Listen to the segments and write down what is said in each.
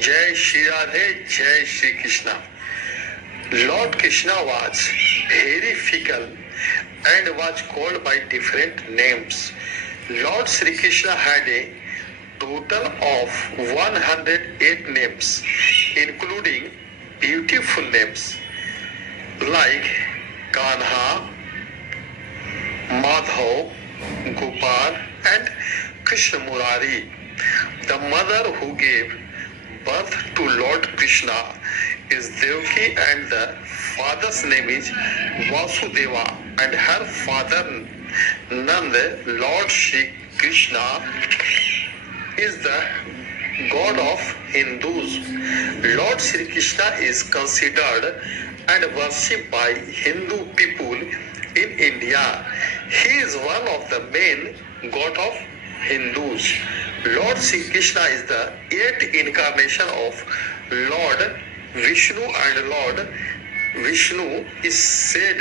Jai Shri Radhe, Jai Shri Krishna. Lord Krishna was very fickle and was called by different names. Lord Sri Krishna had a total of 108 names, including beautiful names like Kanha, Madhav, Gopal, and Krishna Murari. The mother who gave birth to Lord Krishna is Devaki, and the father's name is Vasudeva, and her father Nanda. Lord Shri Krishna is the god of Hindus. Lord Shri Krishna is considered and worshipped by Hindu people in India. He is one of the main god of Hindus. Lord Shri Krishna is the eighth incarnation of Lord Vishnu, and Lord Vishnu is said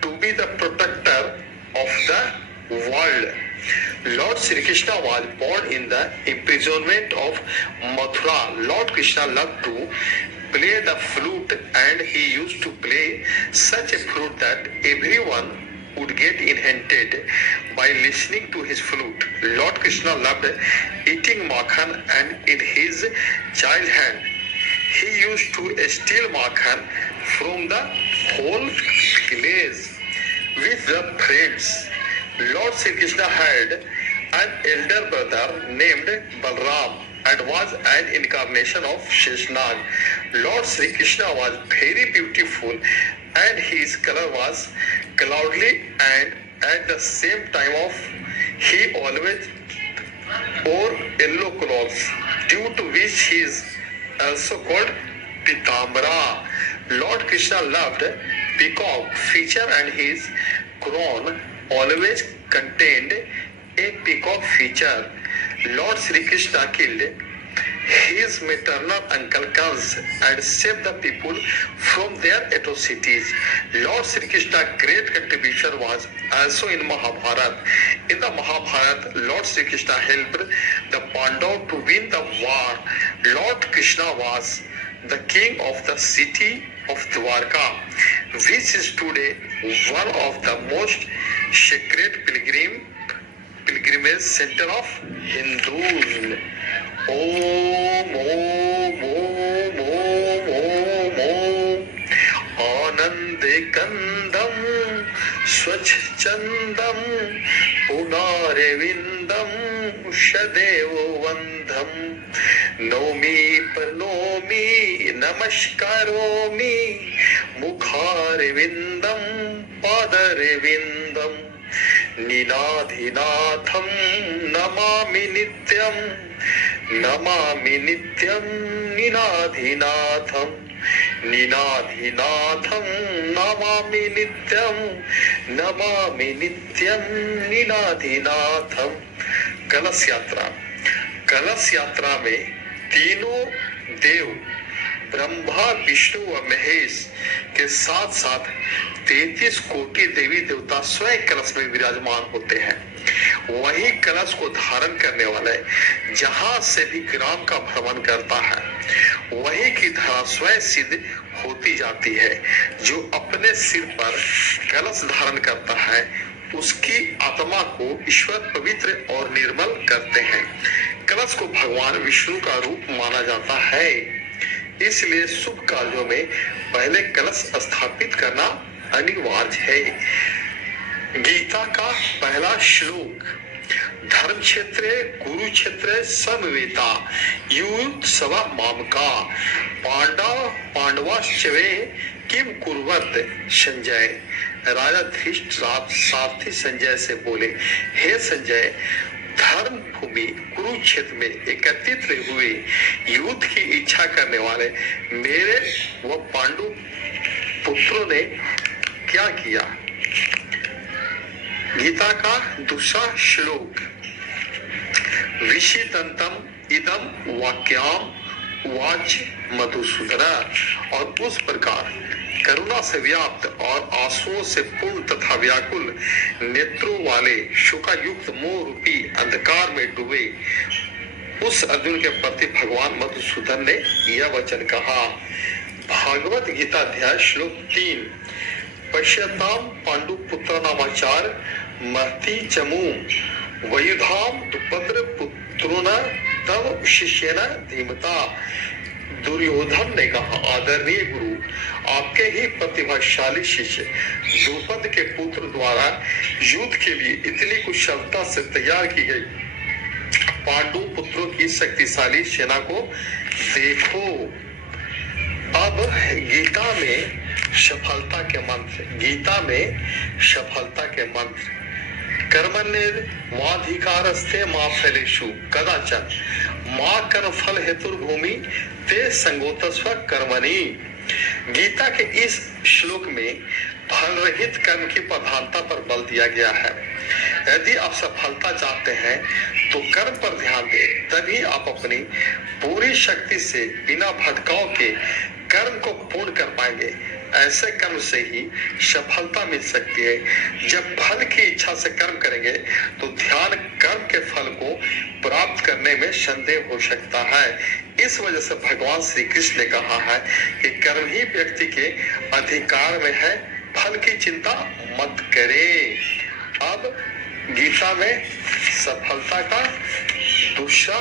to be the protector of the world. Lord Sri Krishna was born in the imprisonment of Mathura. Lord Krishna loved to play the flute, and he used to play such a flute that everyone would get enchanted by listening to his flute. Lord Krishna loved eating makhan, and in his child hand he used to steal makhan from the whole village with the friends. Lord Sri Krishna had an elder brother named Balram and was an incarnation of Sheshnag. Lord Sri Krishna was very beautiful, and his color was cloudy, and at the same time he always wore yellow clothes, due to which he is also called Pitambara. Lord Krishna loved peacock feature, and his crown always contained a peacock feature. Lord Sri Krishna killed his maternal uncle Kans and saved the people from their atrocities. Lord Sri Krishna's great contribution was also in Mahabharata. In the Mahabharata, Lord Sri Krishna helped the Pandavas to win the war. Lord Krishna was the king of the city of Dwarka, which is today one of the most sacred pilgrimage center of Hindus. Om Om Om Om Om Om Anande Kandam Swachh Chandam Punarevindam Shadev Vandham Nomi Panomi Namaskaromi Mukharevindam Padarevindam Ninadhinatham Namami Nityam Namami Nityam Ninadhinatham Ninadhinatham Namami Nityam Namami Nityam Ninadhinatham। कलश यात्रा में तीनों देव ब्रह्मा विष्णु व महेश के साथ साथ 33 कोटि देवी देवता स्वयं कलश में विराजमान होते हैं। वही कलश को धारण करने वाले जहां से भी ग्राम का भ्रमण करता है, वही की धारा स्वयं सिद्ध होती जाती है। जो अपने सिर पर कलश धारण करता है, उसकी आत्मा को ईश्वर पवित्र और निर्मल करते हैं। कलश को भगवान विष्णु का रूप माना जाता है, इसलिए शुभ कार्यों में पहले कलश स्थापित करना अनिवार्य है। गीता का पहला श्लोक, धर्म क्षेत्रे कुरुक्षेत्रे समवेता युद्ध सभा मामका पांडवाश्चवे किम कुर्वत संजय। राजा धृतराष्ट्र सारथी संजय से बोले, हे संजय, धर्म भूमि कुरुक्षेत्र में एकत्रित हुए युद्ध की इच्छा करने वाले मेरे व पांडु पुत्रों ने क्या किया। गीता का दूसरा श्लोक, विषितंतम इदम वाक्याम वाच मधुसूदना। और उस प्रकार करुणा से व्याप्त और आंसुओं से पूर्ण तथा व्याकुल नेत्रों वाले शोकायुक्त मोह रूपी अंधकार में डूबे उस अर्जुन के प्रति भगवान मधुसूदन ने यह वचन कहा। भागवत गीता अध्याय श्लोक 3। पश्यताम पांडुपुत्र नामाचार महती चमू वयुधाम दुपद्र पुत्रुन तव शिष्यन धीमता। दुर्योधन ने कहा, आदरणीय गुरु, आपके ही प्रतिभाशाली शिष्य द्रुपद के पुत्र द्वारा युद्ध के लिए इतनी कुशलता से तैयार की गई पांडु पुत्रों की शक्तिशाली सेना को देखो। अब गीता में सफलता के मंत्र, गीता में सफलता के मंत्र, कर्मण्येवाधिकारस्ते मा फलेषु कदाचन मा कर्म फल हेतुर्भूमि ते संगोतस्व कर्मणि। गीता के इस श्लोक में फल रहित कर्म की प्रधानता पर बल दिया गया है। यदि आप सफलता चाहते हैं तो कर्म पर ध्यान दें, तभी आप अपनी पूरी शक्ति से बिना भटकाव के कर्म को पूर्ण कर पाएंगे। ऐसे कर्म से ही सफलता मिल सकती है। जब फल की इच्छा से कर्म करेंगे तो ध्यान कर्म के फल को प्राप्त करने में संदेह हो सकता है। इस वजह से भगवान श्री कृष्ण ने कहा है कि कर्म ही व्यक्ति के अधिकार में है, फल की चिंता मत करें। अब गीता में सफलता का दूसरा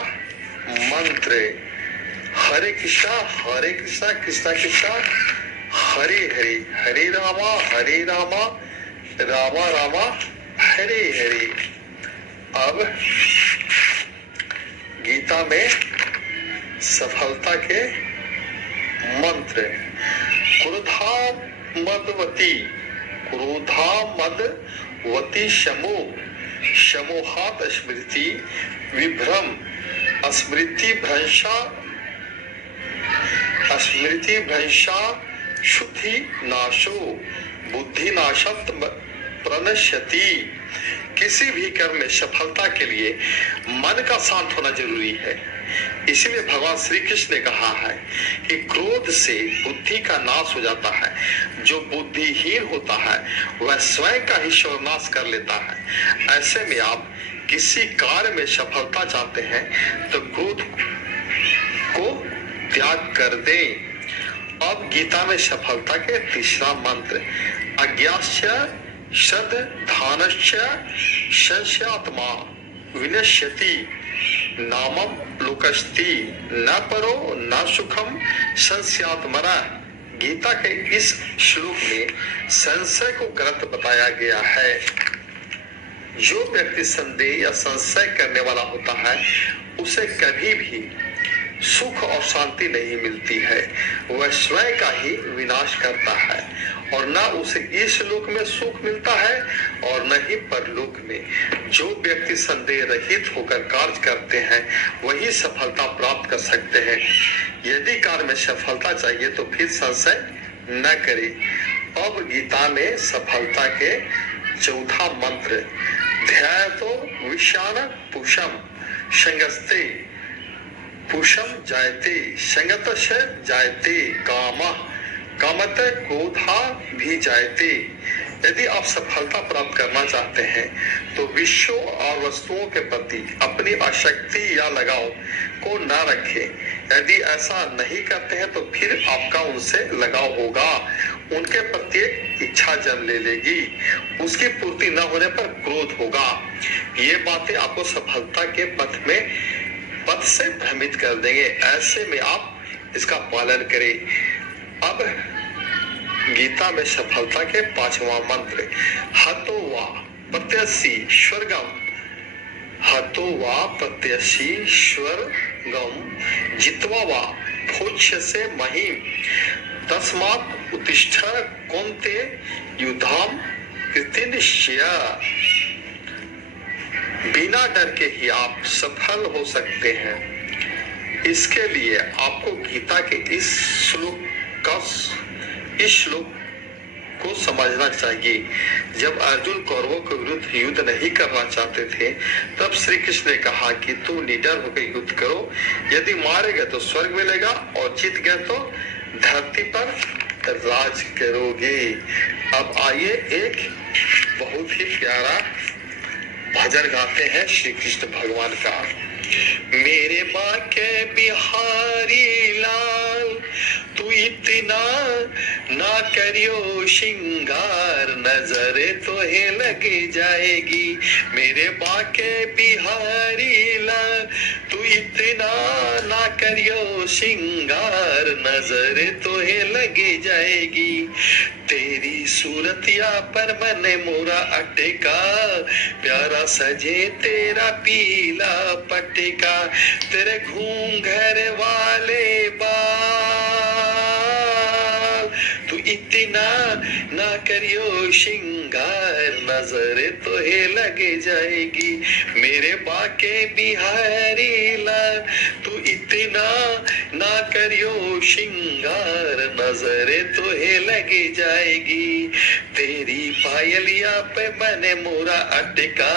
मंत्र, हरे कृष्णा कृष्णा कृष्णा हरे हरे, हरे रामा रामा रामा हरे हरे। अब गीता में सफलता के मंत्र, क्रोधा मदवती समूहात स्मृति विभ्रम स्मृति भ्रंशा शुद्धि नाशो बुद्धि नाशत प्रणश्यति। किसी भी कर्म में सफलता के लिए मन का शांत होना जरूरी है। इसीलिए भगवान श्री कृष्ण ने कहा है कि क्रोध से बुद्धि का नाश हो जाता है। जो बुद्धिहीन होता है वह स्वयं का ही सर्वनाश कर लेता है। ऐसे में आप किसी कार्य में सफलता चाहते हैं तो क्रोध को त्याग कर दें। अब गीता में सफलता के तीसरा मंत्र, अज्ञास्य श्रद्धानस्य संशयात्मा विनश्यति नामम लोकस्ति न परो न सुखम संशयात्मना। गीता के इस श्लोक में संशय को गलत बताया गया है। जो व्यक्ति संदेह या संशय करने वाला होता है उसे कभी भी सुख और शांति नहीं मिलती है। वह स्वयं का ही विनाश करता है और न उसे इस लोक में सुख मिलता है और न ही परलोक में। जो व्यक्ति संदेह रहित होकर कार्य करते हैं वही सफलता प्राप्त कर सकते हैं। यदि कार्य में सफलता चाहिए तो फिर संशय न करें। अब गीता में सफलता के चौथा मंत्र, ध्यायतो विषान पुषम संगस्ते पुषम जायते संगतस्य जायते कामः कामत क्रोधा भी जायते। यदि आप सफलता प्राप्त करना चाहते हैं तो विषयों और वस्तुओं के प्रति अपनी आसक्ति या लगाव को न रखें। यदि ऐसा नहीं करते हैं तो फिर आपका उनसे लगाव होगा, उनके प्रति इच्छा जन्म ले लेगी, उसकी पूर्ति न होने पर क्रोध होगा। ये बातें आपको सफलता के पथ से भ्रमित कर देंगे। ऐसे में आप इसका पालन करें। अब गीता में सफलता के पांचवा मंत्र, हतो वा प्रत्यसी स्वर्गम, हतो वा प्रत्यसी स्वर्गम जित्वा वा भोज्यसे महिम तस्मात् उत्तिष्ठ कौन्ते युद्धाम कृतनिश्चय। बिना डर के ही आप सफल हो सकते हैं। इसके लिए आपको गीता के इस श्लोक को समझना चाहिए। जब अर्जुन कौरवों के विरुद्ध युद्ध नहीं करना चाहते थे तब श्री कृष्ण ने कहा कि तुम निडर होकर युद्ध करो, यदि मारे गए तो स्वर्ग मिलेगा और जीत गए तो धरती पर राज करोगे। अब आइए एक बहुत ही प्यारा भजन गाते हैं श्री कृष्ण भगवान का। मेरे बाके बिहारी लाल, तू इतना ना करियो श्रृंगार, नजर तोहे लग जाएगी। मेरे बाके बिहारी लाल, तू इतना ना करियो श्रृंगार, नजर तोहे लग जाएगी। तेरी सूरतिया पर मन मोरा अटका, प्यारा सजे तेरा पीला पटका, तेरे घूंघर वाले बाल, तू इतना ना करियो श्रृंगार, नजर तोहे लग जाएगी। मेरे बाके बिहारी लाल, तू इतना ना करियो श्रृंगार, नजर तोहे लग जाएगी। तेरी पायलिया पे मैंने मोरा अटका,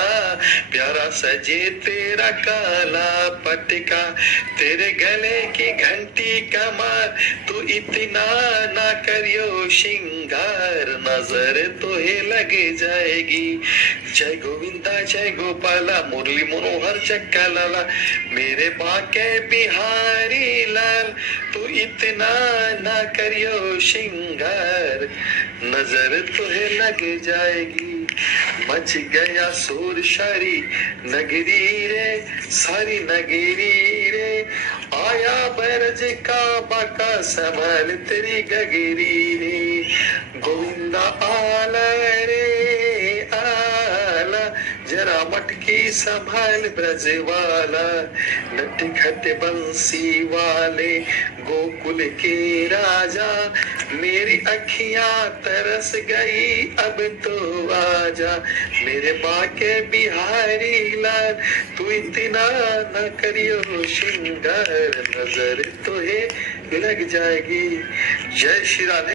प्यारा सजे तेरा काला पटका, तेरे गले की घंटी कमार, तू इतना ना करियो श्रृंगार, नजर तोहे लग जाएगी। जय गोविंदा जय गोपाला, मुरली मनोहर चक्का लाला, मेरे बाके बिहारी लाल, तू इतना ना करियो श्रृंगार, नजर तोहे लग जाएगी। मच गया शोर सारी नगरी रे, सारी नगरी रे, आया बरज का बाका संभाल तेरी गगरी रे। गोविंदा आला रे आला, जरा मटकी संभाल ब्रज वाला, नटखट बंसी वाले गोकुल के राजा, मेरी अखियां तरस गई अब तो आजा। मेरे बाके बिहारी लाल, तू इतना न करियो श्रृंगार, नजर तोहे लग जाएगी। जय श्री राधे।